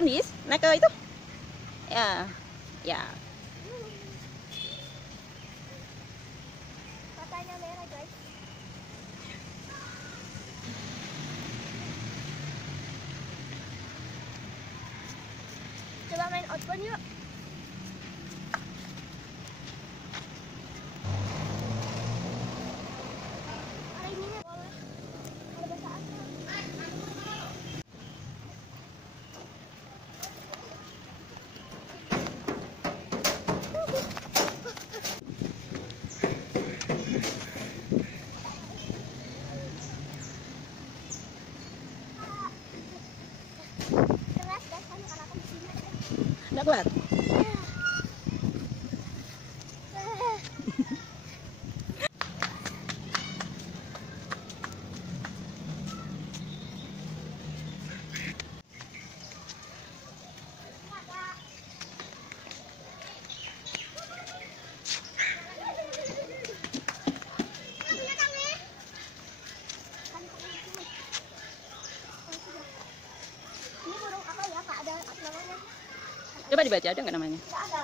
teknis, naik ke itu. Ya, ya. Matanya merah guys. Coba main outbound yuk. Hari ini boleh ada bahasa asal. Keras guys, karena aku di sini. Nggak kuat. Ini burung apa ya Kak? Ada namanya? Coba dibaca, ada nggak namanya? Nggak ada.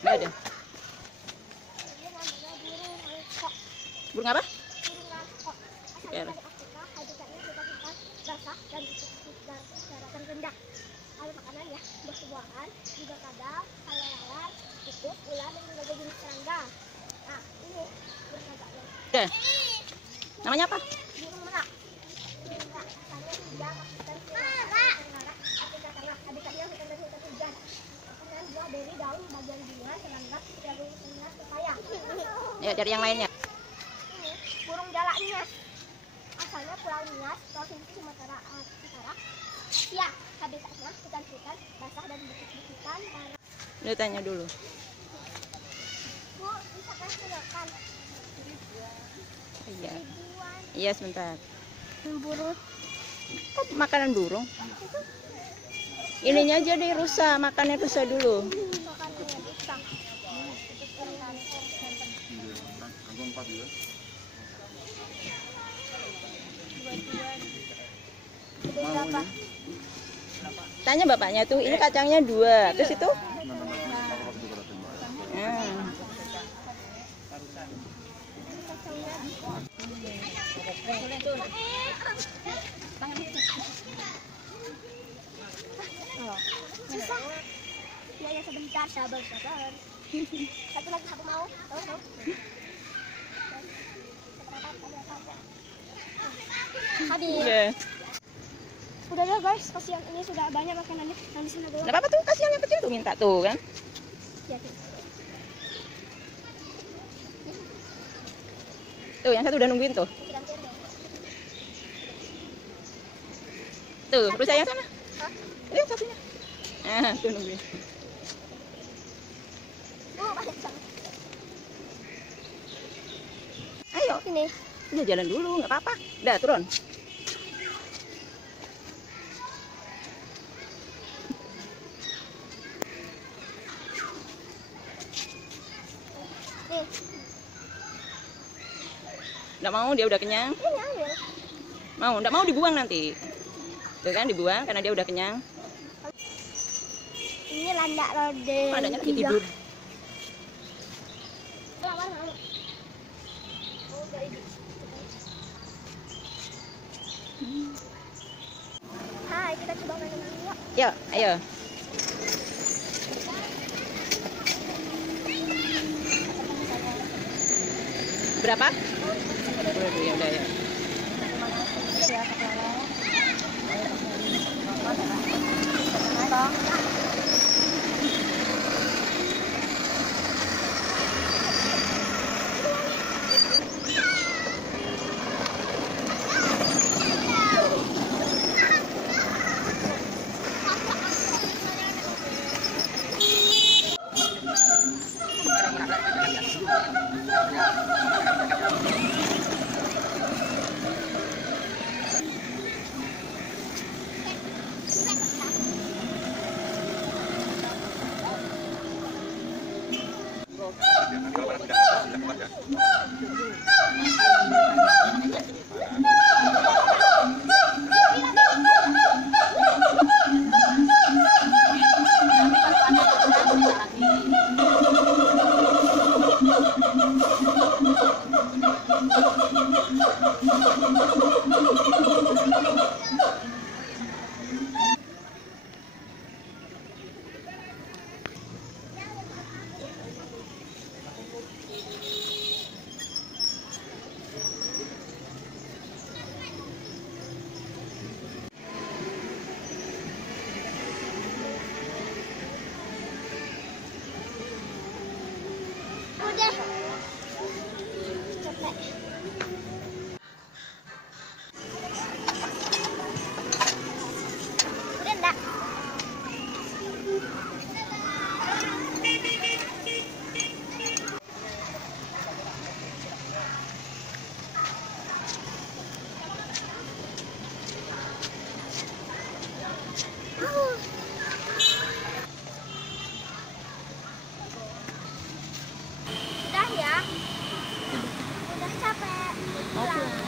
Nggak ada. Ini namanya burung kok. Burung apa? Burung kok. Asalnya dari Afrika, habitatnya hutan-hutan basah dan daratan rendah. Lalu makanannya buah-buahan, juga kadal, lalat, tikus, ular, dan berbagai jenis serangga. Nah, ini burung gagaknya. Udah. Namanya apa? Burung merak. Burung merak asalnya India, Pakistan, Sri Lanka, Tenggara, Afrika Tengah. Habitatnya hutan dan hutan hujan. Makanan buah dari daun bagian bunga, serangga, jagung, tengah, pepaya. Ya, dari yang lainnya. Ini burung jalaknya. Asalnya Pulau Nias, Provinsi Sumatera Utara. Ya, habitatnya hutan-hutan basah dan bukit-bukitan. Udah tanya dulu. Bu, bisa kasih makan? Iya. Ribuan. Iya, sebentar. Burung. Kok makanan burung? Ininya aja deh rusa, makannya rusa dulu. Makanannya bisa. Gede berapa? Tanya bapaknya tuh, ini kacangnya 2, terus itu? Bisa. Ya sebentar, sabar. Satu lagi aku mau. Tahu. Habis. Iya. Udah ya guys, kasihan ini sudah banyak makanannya. Yang di sana doang. Nggak apa-apa tuh, kasihan yang kecil tuh minta tuh kan. Ya, Tuh, yang satu udah nungguin tuh. Tuh, rusa yang sana. Hah? Itu yang satunya. Ah, tuh nungguin. Bu, balik sana. Ayo, Sini. udah jalan dulu, nggak apa-apa. Udah, turun. Nih, Nggak mau, dia udah kenyang. ini ambil. Mau, nggak mau dibuang nanti. Tuh kan, dibuang karena dia udah kenyang. Ini landak rode. Adanya lagi tidur. Hai, kita coba main dulu yuk. Yuk, ayo. Berapa? Waduh, ya udah ya. Mau pulang.